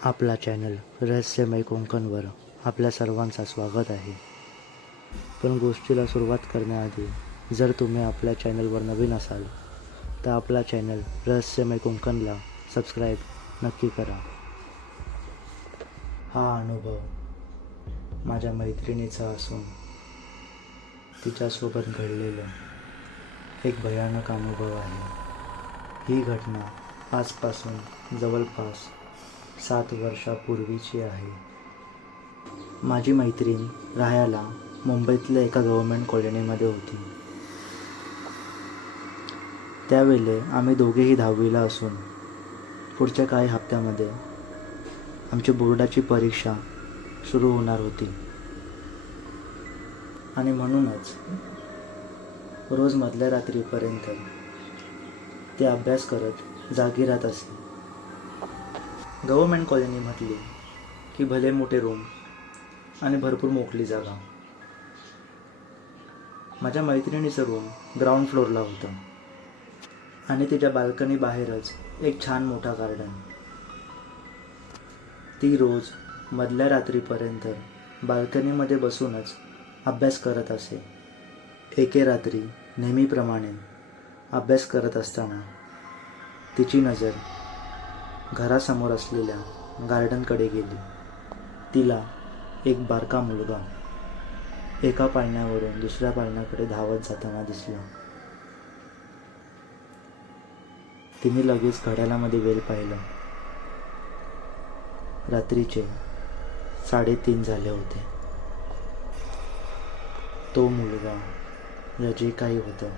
आपला चॅनल रहस्यमय कोकणवर आपल्या सर्वांचं स्वागत आहे. पण गोष्टीला सुरुवात करण्याआधी जर तुम्ही आपल्या चॅनलवर नवीन असाल तर आपला चॅनल रहस्यमय कोकणला सबस्क्राईब नक्की करा. हा अनुभव माझ्या मैत्रिणीचा असून तिच्यासोबत घडलेला एक भयानक अनुभव आहे. ही घटना आजपासून जवळपास 7 वर्षापूर्वीची आहे. माझी मैत्रीण राहायला मुंबईतल्या एका गव्हर्मेंट कॉलनीमध्ये होती. त्यावेळेला आम्ही दोघेही 10वीला असून पुढच्या काही हप्त्यामध्ये आमची बोर्डाची परीक्षा सुरू होणार होती आणि म्हणूनच रोज मधल्या रात्रीपर्यंत ते अभ्यास करत जागी राहत असे. गव्हर्मेंट कॉलनी म्हटली की भले मोठे रूम आणि भरपूर मोकळी जागा. माझ्या मैत्रिणीचं रूम ग्राउंड फ्लोअरला होतं आणि तिच्या बाल्कनी बाहेरच एक छान मोठा गार्डन. ती रोज मधल्या रात्रीपर्यंत बाल्कनीमध्ये बसूनच अभ्यास करत असे. एके रात्री नेहमीप्रमाणे अभ्यास करत असताना तिची नजर घरासमोर असलेल्या गार्डनकडे गेली. तिला एक बारका मुलगा एका पाळण्यावरून दुसऱ्या पाळण्याकडे धावत जाताना दिसला. तिने लगेच घड्याळामध्ये वेळ पाहिला. रात्रीचे 3:30 झाले होते. तो मुलगा जे काही होतं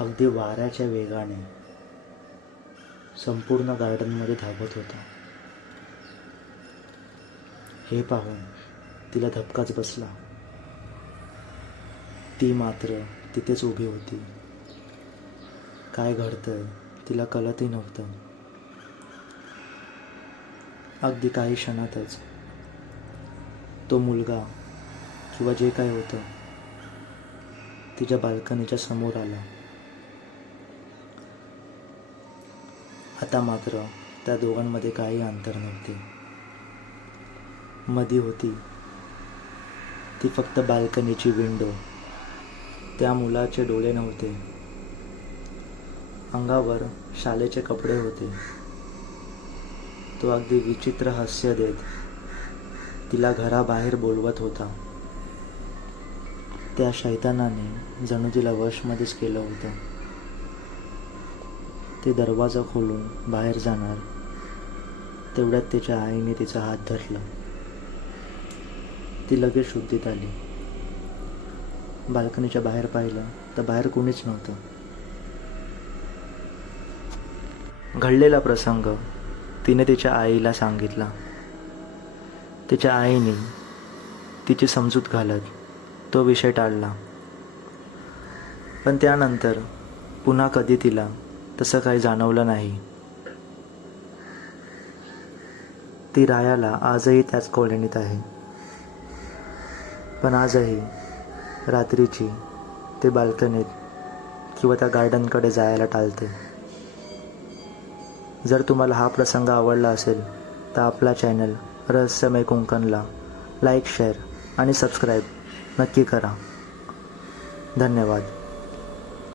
अगदी वाऱ्याच्या वेगाने संपूर्ण गार्डनमध्ये धावत होता. हे पाहून तिला धक्काच बसला. ती मात्र तिथेच उभी होती. काय घडतंय तिला कळतही नव्हतं. अगदी काही क्षणातच तो मुलगा किंवा जे काय होतं तिच्या बाल्कनीच्या समोर आला. आता मात्र त्या दोघांमध्ये काही अंतर नव्हते. मधी होती ती फक्त बाल्कनीची विंडो. त्या मुलाचे डोळे नव्हते. अंगावर शाळेचे कपडे होते. तो अगदी विचित्र हास्य देत तिला घराबाहेर बोलवत होता. त्या शैतानाने जणू तिला वशमध्येच केलं होतं. ते दरवाजा खोलून बाहेर जाणार तेवढ्यात तिच्या आईने तिचा हात धरला. ती लगेच शुद्धीत आली. बाल्कनीच्या बाहेर पाहिलं तर बाहेर कोणीच नव्हतं. घडलेला प्रसंग तिने तिच्या आईला सांगितला. तिच्या आईने तिची समजूत घालत तो विषय टाळला. पण त्यानंतर पुन्हा कधी तिला तसं काही जाणवलं नाही. ती राहायला आजही त्याच कॉलनीत आहे. पण आजही रात्रीची ते बाल्कनीत किंवा त्या गार्डनकडे जायला टाळते. जर तुम्हाला हा प्रसंग आवडला असेल तर आपला चॅनल रहस्यमय कोकणला लाईक, शेअर आणि सबस्क्राईब नक्की करा. धन्यवाद.